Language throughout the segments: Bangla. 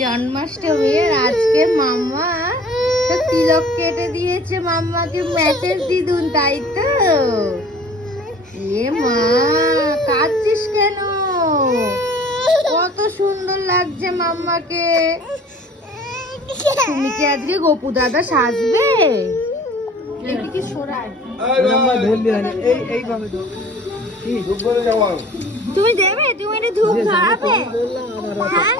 জন্মাষ্টমী আর আজকে মাম্মা তো তিলক কেটে দিয়েছে মাম্মাকে মেসেজ দিদুন তাই তো এ মা কাঁদছিস কেন কত সুন্দর লাগছে মাম্মাকে তুমি কি আজকে গোপু দাদা সাজবে এদিকে সরায় এই এইভাবে তুমি দেবে তুমি এটা ধূপ ধরাবে হ্যাঁ?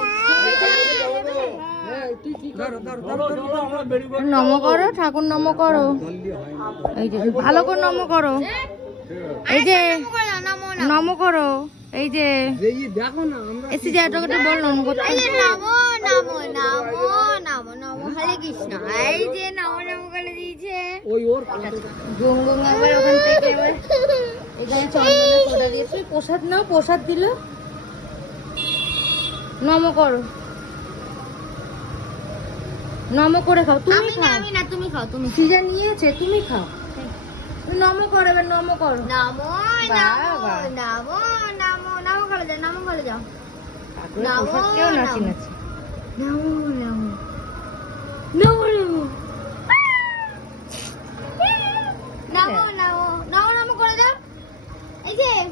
ধরো ধরো ধরো ধরো নম করো ঠাকুর নম করো এই যে ভালো করে নম করো এই যে নম করো এই যে এই দেখো না এসে যে এতটা বল নম করতে নমো নমো নমো নমো নমো হরে কৃষ্ণ এই যে নমো নমো করে দিয়েছে ওই ওর গুং গুং আবার ওখান থেকে এখানে চন্দনের তুই প্রসাদ নাও প্রসাদ দিল নম করো। নম করে খাও তুমি খাও। আমি না তুমি খাও তুমি সিজা নিয়েছে তুমি খাও। তুমি নম করো এবার নম করো। নমো। নমো নমো নমো করে যাও নমো করে যাও নমো নাচি নম। Mas é,